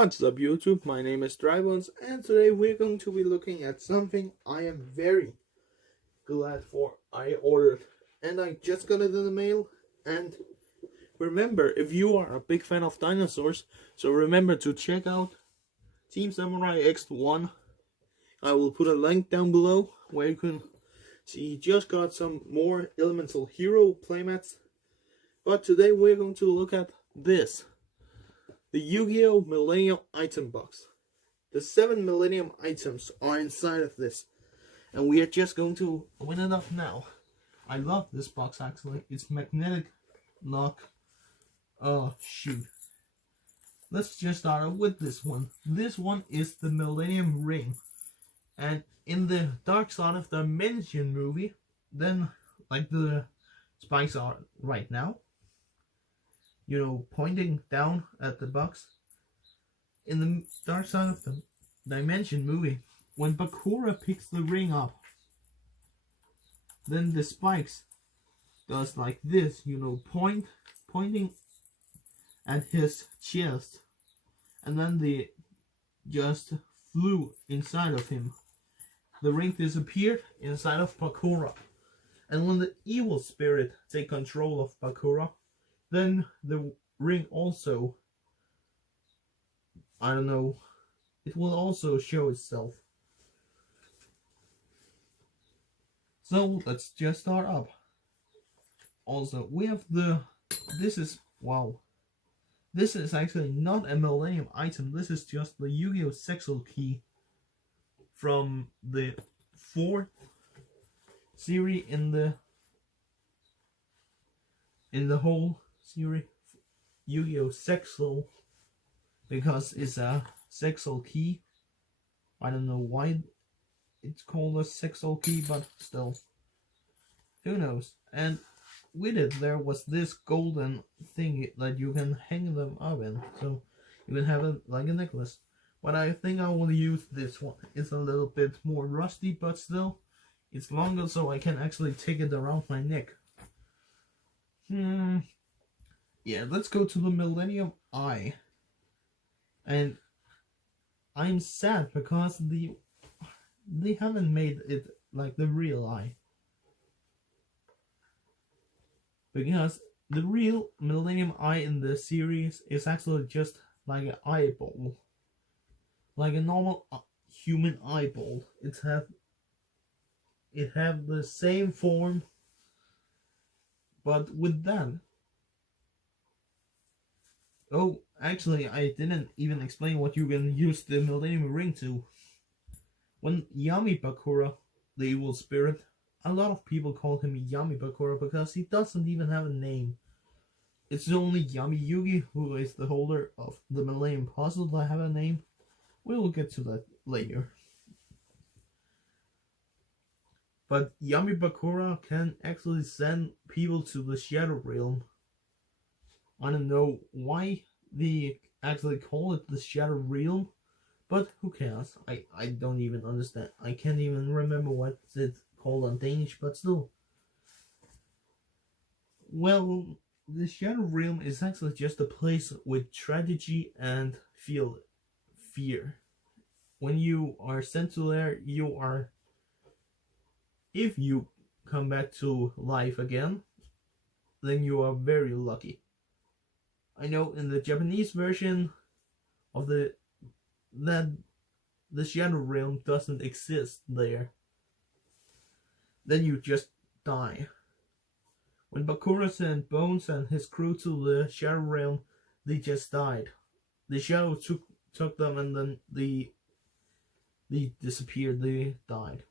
What's up YouTube, my name is Drybones and today we're going to be looking at something I am very glad for. I ordered and I just got it in the mail. And remember, if you are a big fan of dinosaurs, so remember to check out Team Samurai X1. I will put a link down below where you can see just got some more Elemental Hero playmats. But today we're going to look at this. The Yugioh Millennium item box. The 7 Millennium items are inside of this. And we are just going to open it up now. I love this box actually. It's magnetic lock. Oh shoot. Let's just start out with this one. This one is the Millennium Ring. And in the Dark Side of the Dimension movie, then like the spikes are right now, you know, pointing down at the box. In the Dark Side of the Dimension movie, when Bakura picks the ring up, then the spikes does like this, you know, pointing at his chest, and then they just flew inside of him. The ring disappeared inside of Bakura, and when the evil spirit take control of Bakura, then the ring also, I don't know, it will also show itself. So let's just start up. Also, we have this is actually not a Millennium item. This is just the Yu-Gi-Oh! Sexual Key from the 4th series in the whole series, Yu-Gi-Oh! Sexual, because it's a sexual key. I don't know why it's called a sexual key, but still, who knows. And with it there was this golden thing that you can hang them up in, so you can have it like a necklace. But I think I will use this one. It's a little bit more rusty, but still it's longer, so I can actually take it around my neck. Yeah, let's go to the Millennium Eye. And I'm sad because they haven't made it like the real eye. Because the real Millennium Eye in the series is actually just like an eyeball. Like a normal human eyeball. It have the same form, but with that. Oh, actually, I didn't even explain what you can use the Millennium Ring to. When Yami Bakura, the evil spirit, a lot of people call him Yami Bakura because he doesn't even have a name. It's only Yami Yugi, who is the holder of the Millennium Puzzle, that have a name. We will get to that later. But Yami Bakura can actually send people to the Shadow Realm. I don't know why they actually call it the Shadow Realm, but who cares? I don't even understand. I can't even remember what it's called on Danish, but still. Well, the Shadow Realm is actually just a place with tragedy and fear. When you are sent to there, you are, if you come back to life again, then you are very lucky. I know in the Japanese version of the Shadow Realm doesn't exist there. Then you just die. When Bakura sent Bones and his crew to the Shadow Realm, they just died. The Shadow took them, and then they disappeared, they died.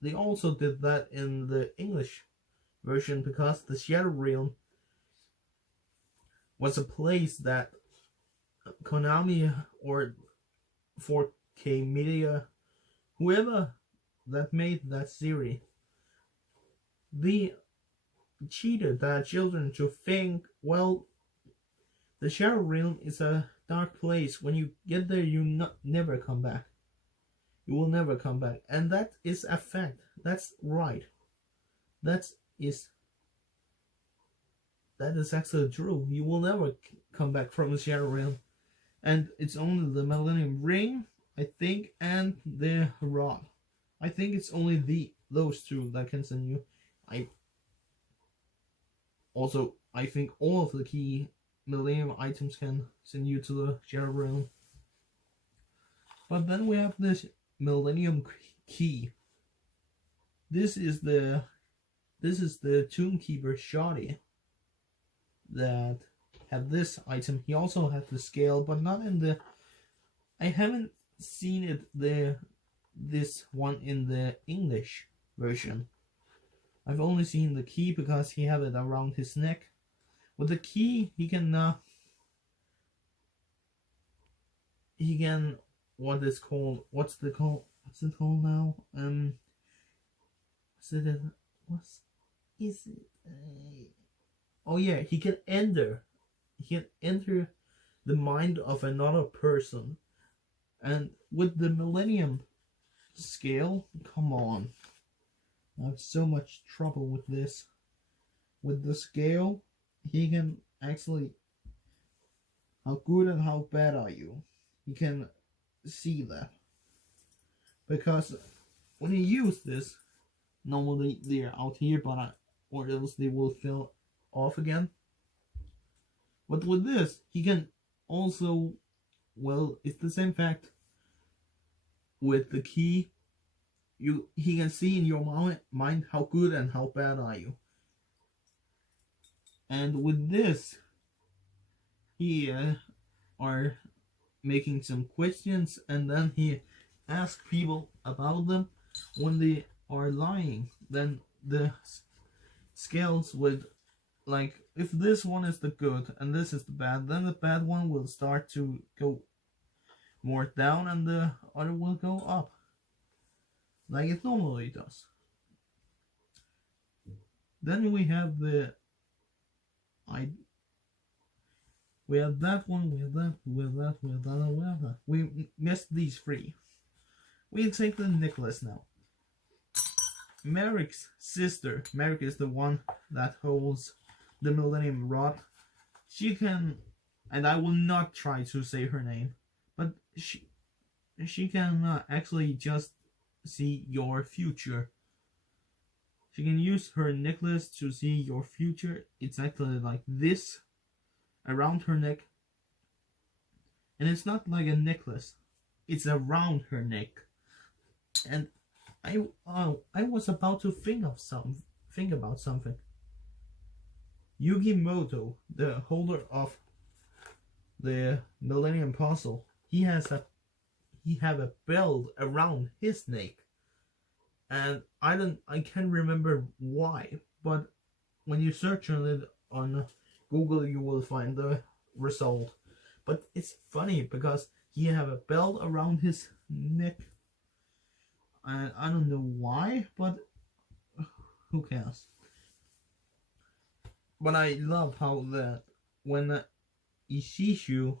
They also did that in the English version because the Shadow Realm was a place that Konami or 4K Media, whoever that made that series, they cheated their children to think, well, the Shadow Realm is a dark place. When you get there, you never come back. You will never come back. And that is a fact. That's right. That is actually true. You will never come back from the Shadow Realm. And it's only the Millennium Ring, I think, and the Rod. I think it's only those two that can send you. I think all of the key Millennium items can send you to the Shadow Realm. But then we have this Millennium Key. This is the Tombkeeper Shoddy that have this item. He also has the scale, but not in the. I haven't seen this one in the English version. I've only seen the key because he have it around his neck. With the key, he can what's it called now? What is it? Oh yeah, he can enter the mind of another person. And with the Millennium scale, come on. I have so much trouble with this. With the scale, he can actually, how good and how bad are you? He can see that. Because when you use this, normally they're out here, or else they will fill off again. But with this, he can also, well, it's the same fact with the key. He can see in your mind how good and how bad are you. And with this, he are making some questions, and then he asks people about them. When they are lying, then the scales would, like, if this one is the good and this is the bad, then the bad one will start to go more down and the other will go up, like it normally does. Then we have that one, we have that. We missed these three. We take the necklace now. Merrick's sister. Merrick is the one that holds the Millennium Rod. She can, and I will not try to say her name, but she can actually just see your future. She can use her necklace to see your future. It's actually like this around her neck. And it's not like a necklace. It's around her neck. And I was about to think about something. Yugioh, the holder of the Millennium Puzzle, he have a belt around his neck. And I can't remember why, but when you search on it on Google, you will find the result. But it's funny because he have a belt around his neck, and I don't know why, but who cares? But I love how that when Yugioh,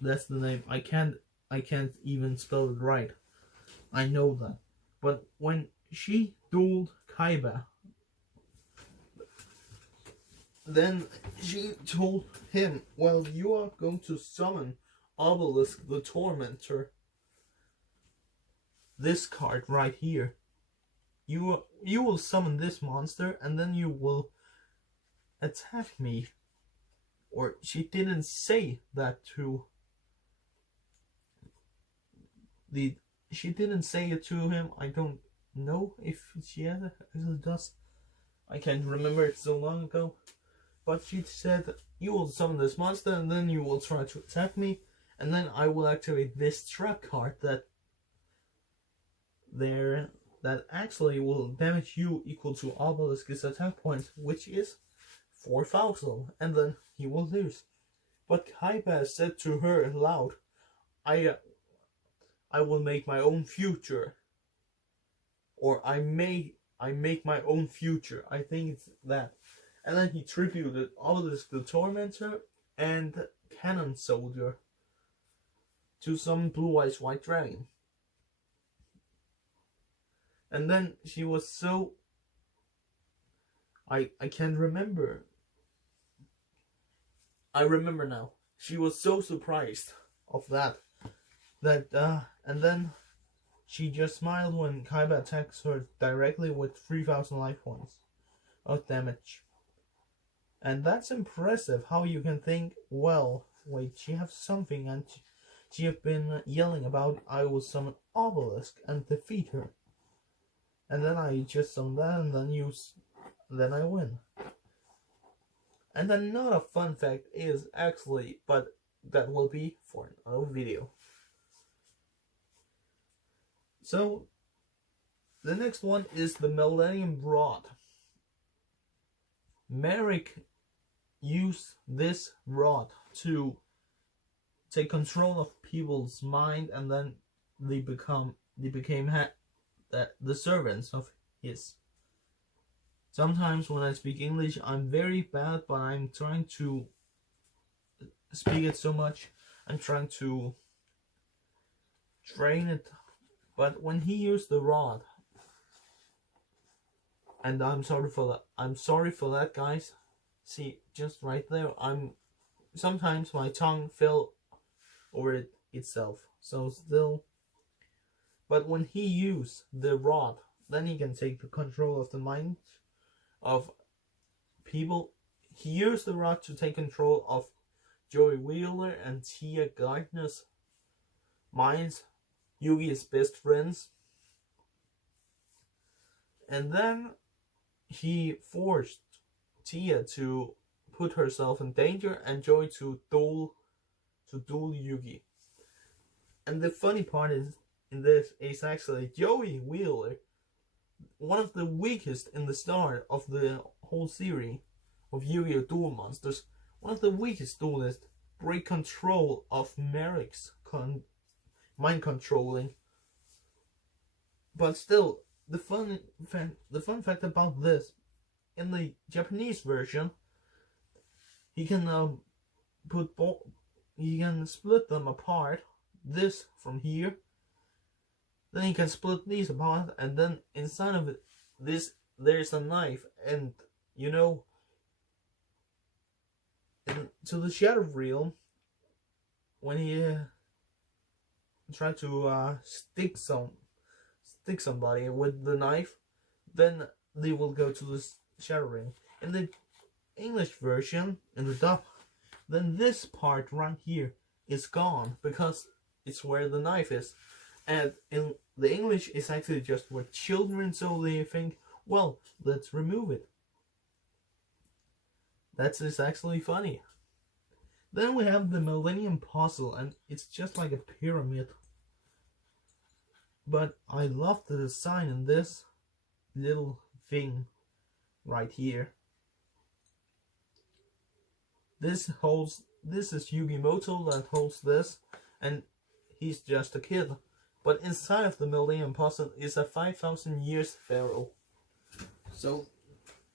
that's the name. I can't even spell it right. I know that. But when she dueled Kaiba, then she told him, well, you are going to summon Obelisk the Tormentor. This card right here. You will summon this monster and then you will attack me. Or she didn't say that to she didn't say it to him. I don't know if she actually does. I can't remember, it so long ago. But she said, you will summon this monster and then you will try to attack me. And then I will activate this trap card that actually will damage you equal to Obelisk's attack points, which is 4,000. And then he will lose. But Kaiba said to her aloud, I will make my own future. Or I make my own future. I think it's that. And then he tributed Obelisk the Tormentor and Cannon Soldier to some Blue Eyes White Dragon. And then she was so... I can't remember. I remember now. She was so surprised of that. And then she just smiled when Kaiba attacks her directly with 3,000 life points of damage. And that's impressive how you can think, well, wait, she has something, and she have been yelling about I will summon Obelisk and defeat her. And then I just summon that and then I win. And another fun fact is actually, but that will be for another video. So, the next one is the Millennium Rod. Merrick used this rod to take control of people's mind, and then they became the servants of his. Sometimes when I speak English, I'm very bad, but I'm trying to speak it so much. I'm trying to train it. But when he used the rod, and I'm sorry for that, guys. See, just right there, sometimes my tongue fell over itself. So still, but when he used the rod, then he can take the control of the mind of people. He used the rod to take control of Joey Wheeler and Tia Gardner's minds, Yugi's best friends. And then he forced Tia to put herself in danger and Joey to duel Yugi. And the funny part is in this is actually Joey Wheeler, one of the weakest in the start of the whole series of Yu-Gi-Oh! Duel Monsters, one of the weakest duelists, break control of Merrick's mind controlling. But still, the fun fact about this, in the Japanese version, he can he can split them apart, this from here. Then he can split these apart, and then inside of this there's a knife, and you know, to the Shadow Realm, when he tried to stick somebody with the knife, then they will go to the Shadow Realm. In the English version, in the dub, then this part right here is gone because it's where the knife is. And in the English, it's actually just for children, so they think, well, let's remove it. That's actually funny. Then we have the Millennium Puzzle, and it's just like a pyramid. But I love the design in this little thing right here. This is Yugimoto that holds this, and he's just a kid. But inside of the Millennium Puzzle is a 5,000 years pharaoh. So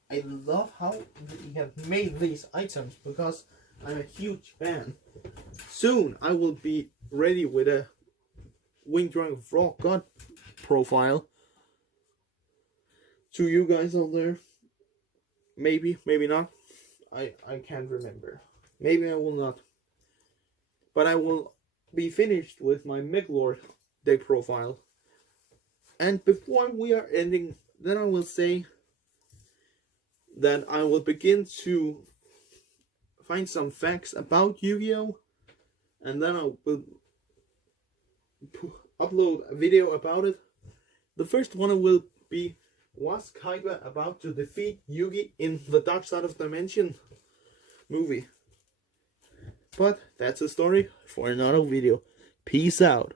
I love how he have made these items because I'm a huge fan. Soon I will be ready with a Winged Dragon Frog God profile to you guys out there. Maybe, maybe not. I can't remember. Maybe I will not. But I will be finished with my Megalord deck profile. And before we are ending, then I will say that I will begin to find some facts about Yu-Gi-Oh! And then I will upload a video about it. The first one will be, was Kaiba about to defeat Yugi in the Dark Side of Dimension movie? But that's a story for another video. Peace out.